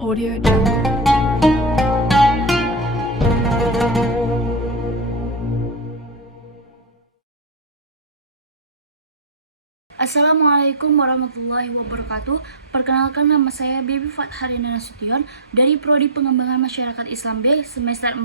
Audio Jungle. Assalamualaikum warahmatullahi wabarakatuh. Perkenalkan, nama saya Baby Fatharina Nasution dari Prodi Pengembangan Masyarakat Islam B semester 4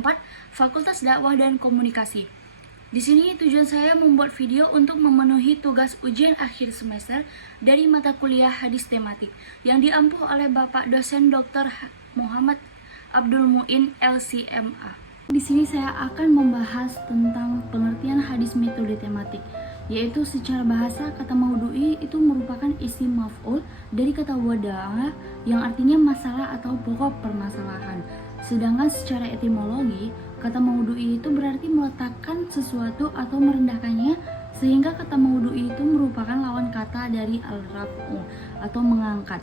Fakultas Dakwah dan Komunikasi. Di sini tujuan saya membuat video untuk memenuhi tugas ujian akhir semester dari mata kuliah hadis tematik yang diampuh oleh Bapak dosen Dr. Muhammad Abdul Muin LCMA. Di sini saya akan membahas tentang pengertian hadis metode tematik, yaitu secara bahasa kata maudu'i itu merupakan isim maf'ul dari kata wada'a yang artinya masalah atau pokok permasalahan. Sedangkan secara etimologi, kata maudu'i itu berarti meletakkan sesuatu atau merendahkannya, sehingga kata maudu'i itu merupakan lawan kata dari al-raf'u atau mengangkat.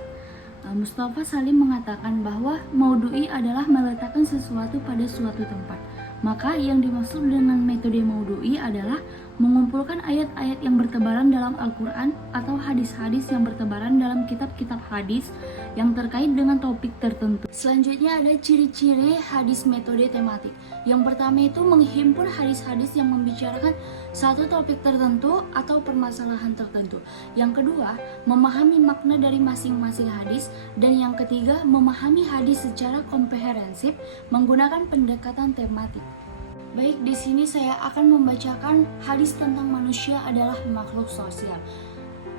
Mustafa Salim mengatakan bahwa maudu'i adalah meletakkan sesuatu pada suatu tempat. Maka yang dimaksud dengan metode maudu'i adalah mengumpulkan ayat-ayat yang bertebaran dalam Al-Quran atau hadis-hadis yang bertebaran dalam kitab-kitab hadis yang terkait dengan topik tertentu. Selanjutnya ada ciri-ciri hadis metode tematik. Yang pertama itu menghimpun hadis-hadis yang membicarakan satu topik tertentu atau permasalahan tertentu. Yang kedua, memahami makna dari masing-masing hadis. Dan yang ketiga, memahami hadis secara komprehensif menggunakan pendekatan tematik. Baik, di sini saya akan membacakan hadis tentang manusia adalah makhluk sosial.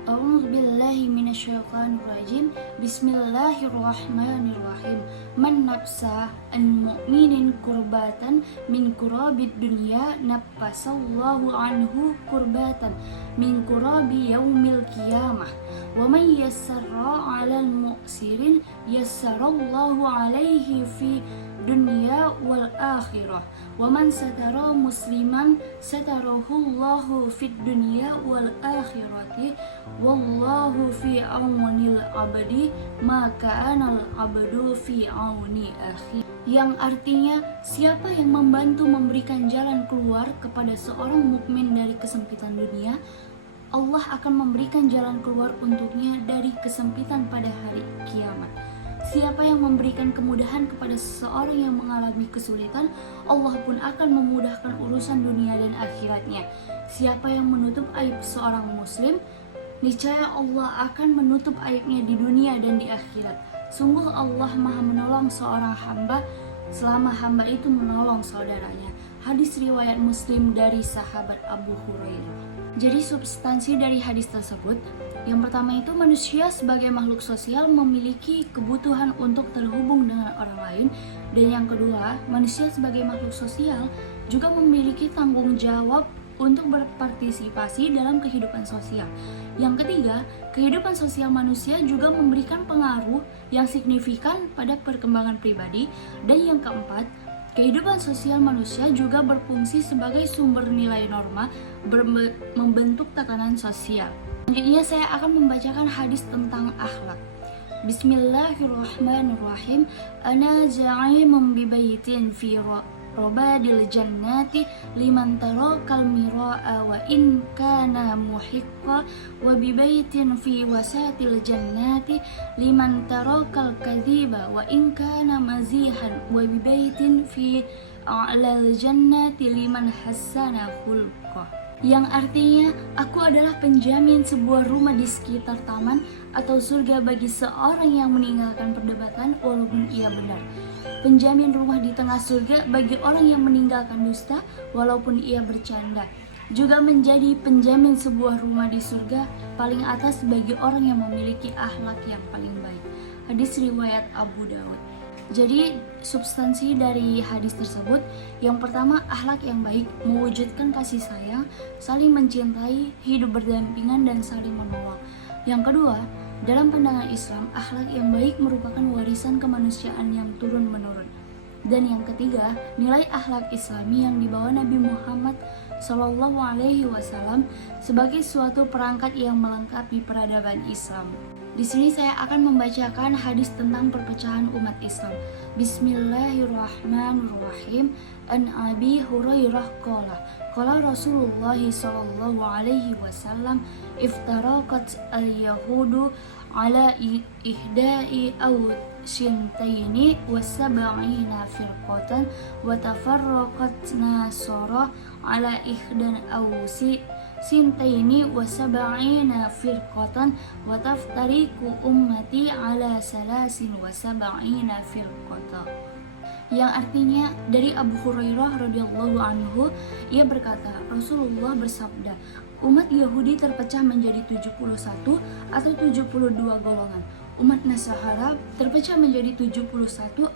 A'udzubillahi minasyaitonirrajim. Bismillahirrahmanirrahim. Man nafsa an mu'minin kurbatan min kurabid dunya nafasallahu anhu kurbatan min kurabi yaumil qiyamah. Wa man yassara 'alal mu'sirin yassarallahu 'alaihi fi dunya wal akhirah. Wa man satara musliman satarahullahu fid dunya wal akhirati. Wallahu fi aunil abdi maka anal abdu fi auni akhi. Yang artinya, siapa yang membantu memberikan jalan keluar kepada seorang mukmin dari kesempitan dunia, Allah akan memberikan jalan keluar untuknya dari kesempitan pada hari kiamat. Siapa yang memberikan kemudahan kepada seseorang yang mengalami kesulitan, Allah pun akan memudahkan urusan dunia dan akhiratnya. Siapa yang menutup aib seorang muslim, niscaya Allah akan menutup aibnya di dunia dan di akhirat. Sungguh Allah Maha menolong seorang hamba selama hamba itu menolong saudaranya. Hadis riwayat Muslim dari sahabat Abu Hurairah. Jadi substansi dari hadis tersebut, yang pertama itu manusia sebagai makhluk sosial memiliki kebutuhan untuk terhubung dengan orang lain. Dan yang kedua, manusia sebagai makhluk sosial juga memiliki tanggung jawab untuk berpartisipasi dalam kehidupan sosial. Yang ketiga, kehidupan sosial manusia juga memberikan pengaruh yang signifikan pada perkembangan pribadi. Dan yang keempat, kehidupan sosial manusia juga berfungsi sebagai sumber nilai norma membentuk tatanan sosial. Selanjutnya saya akan membacakan hadis tentang akhlak. Bismillahirrahmanirrahim. Ana za'imun bi baitin fi robadil jannati liman tarakal mira'a wa in kana muhiqqa wa bi baitin fi wasatil jannati liman tarakal kadhiba wa in kana mazihan wa bi baitin fi a'lal jannati liman hassana khulqa. Yang artinya, aku adalah penjamin sebuah rumah di sekitar taman atau surga bagi seorang yang meninggalkan perdebatan walaupun ia benar. Penjamin rumah di tengah surga bagi orang yang meninggalkan dusta walaupun ia bercanda. Juga menjadi penjamin sebuah rumah di surga paling atas bagi orang yang memiliki akhlak yang paling baik. Hadis riwayat Abu Daud. Jadi substansi dari hadis tersebut, yang pertama akhlak yang baik mewujudkan kasih sayang, saling mencintai, hidup berdampingan dan saling menolong. Yang kedua, dalam pandangan Islam, akhlak yang baik merupakan warisan kemanusiaan yang turun-menurun. Dan yang ketiga, nilai akhlak Islami yang dibawa Nabi Muhammad SAW sebagai suatu perangkat yang melengkapi peradaban Islam. Di sini saya akan membacakan hadis tentang perpecahan umat Islam. Bismillahirrahmanirrahim. An Abi Hurairah qala Rasulullah sallallahu alaihi wasallam iftaraqat al-yahudu ala ihda'i aw shintaini wa sab'ina firqatan wa tafarraqat nasara ala ihdan awsi sintaini wa sab'ina firqatan wa taftariqu ummati ala salasin wa sab'ina firqatan, yang artinya dari Abu Hurairah radhiyallahu anhu, ia berkata, Rasulullah bersabda, umat Yahudi terpecah menjadi 71 atau 72 golongan. Umat Nasara terpecah menjadi 71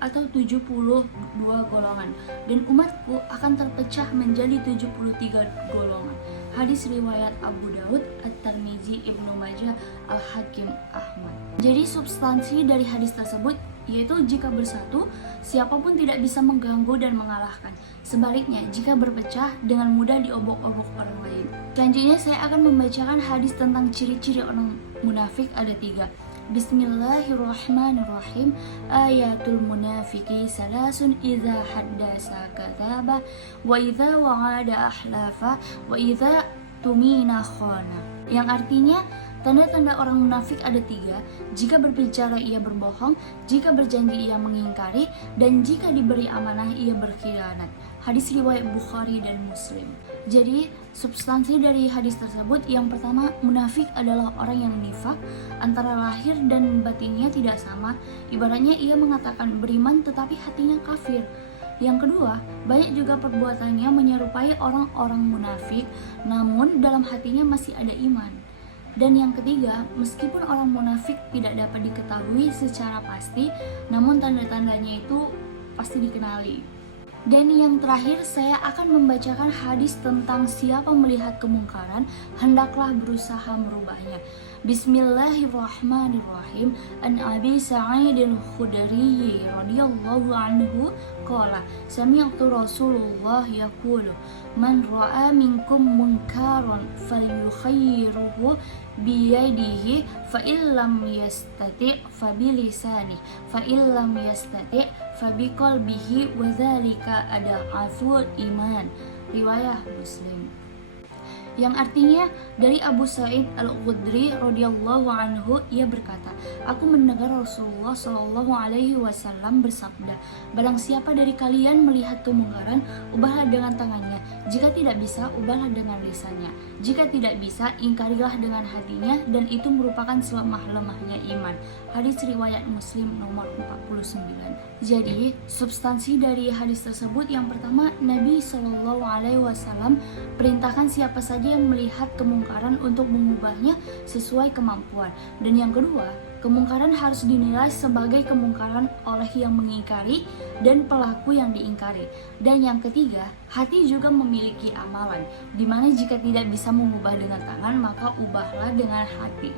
atau 72 golongan, dan umatku akan terpecah menjadi 73 golongan. Hadis riwayat Abu Daud, At-Tirmizi, Ibnu Majah, Al-Hakim, Ahmad. Jadi substansi dari hadis tersebut yaitu jika bersatu, siapapun tidak bisa mengganggu dan mengalahkan. Sebaliknya, jika berpecah, dengan mudah diobok-obok orang lain. Selanjutnya saya akan membacakan hadis tentang ciri-ciri orang munafik, ada 3. Bismillahirrahmanirrahim. Ayatul munafiki salasun idza haddasa kadzaba wa idza wa'ada ahlafa wa idza tumina khana. Yang artinya, tanda-tanda orang munafik ada 3. Jika berbicara ia berbohong, jika berjanji ia mengingkari, dan jika diberi amanah ia berkhianat. Hadis riwayat Bukhari dan Muslim. Jadi substansi dari hadis tersebut, yang pertama, munafik adalah orang yang nifak, antara lahir dan batinnya tidak sama. Ibaratnya ia mengatakan beriman tetapi hatinya kafir. Yang kedua, banyak juga perbuatannya menyerupai orang-orang munafik, namun dalam hatinya masih ada iman. Dan yang ketiga, meskipun orang munafik tidak dapat diketahui secara pasti, namun tanda-tandanya itu pasti dikenali. Dan yang terakhir, saya akan membacakan hadis tentang siapa melihat kemungkaran, hendaklah berusaha merubahnya. Bismillahirrahmanirrahim. An Abi Sa'id al-Khudri radhiyallahu anhu qala sami'tu Rasulullah yaqulu man ra'a minkum munkaran falyukhayyirhu biyadihi fa illam yastati' fa bilisani fa illam yastati' fa biqalbihi wa dzalika ad'aful iman. Riwayat Muslim. Yang artinya dari Abu Sa'id al-Khudri radhiyallahu anhu, ia berkata, aku mendengar Rasulullah Shallallahu alaihi wasallam bersabda, barang siapa dari kalian melihat kemungkaran, ubahlah dengan tangannya, jika tidak bisa, ubahlah dengan lisannya, jika tidak bisa, ingkarilah dengan hatinya, dan itu merupakan selemah-lemahnya iman. Hadis riwayat Muslim nomor 49. Jadi substansi dari hadis tersebut, yang pertama, Nabi Shallallahu alaihi wasallam perintahkan siapa saja yang melihat kemungkaran untuk mengubahnya sesuai kemampuan. Dan yang kedua, kemungkaran harus dinilai sebagai kemungkaran oleh yang mengingkari dan pelaku yang diingkari. Dan yang ketiga, hati juga memiliki amalan, dimana jika tidak bisa mengubah dengan tangan, maka ubahlah dengan hati.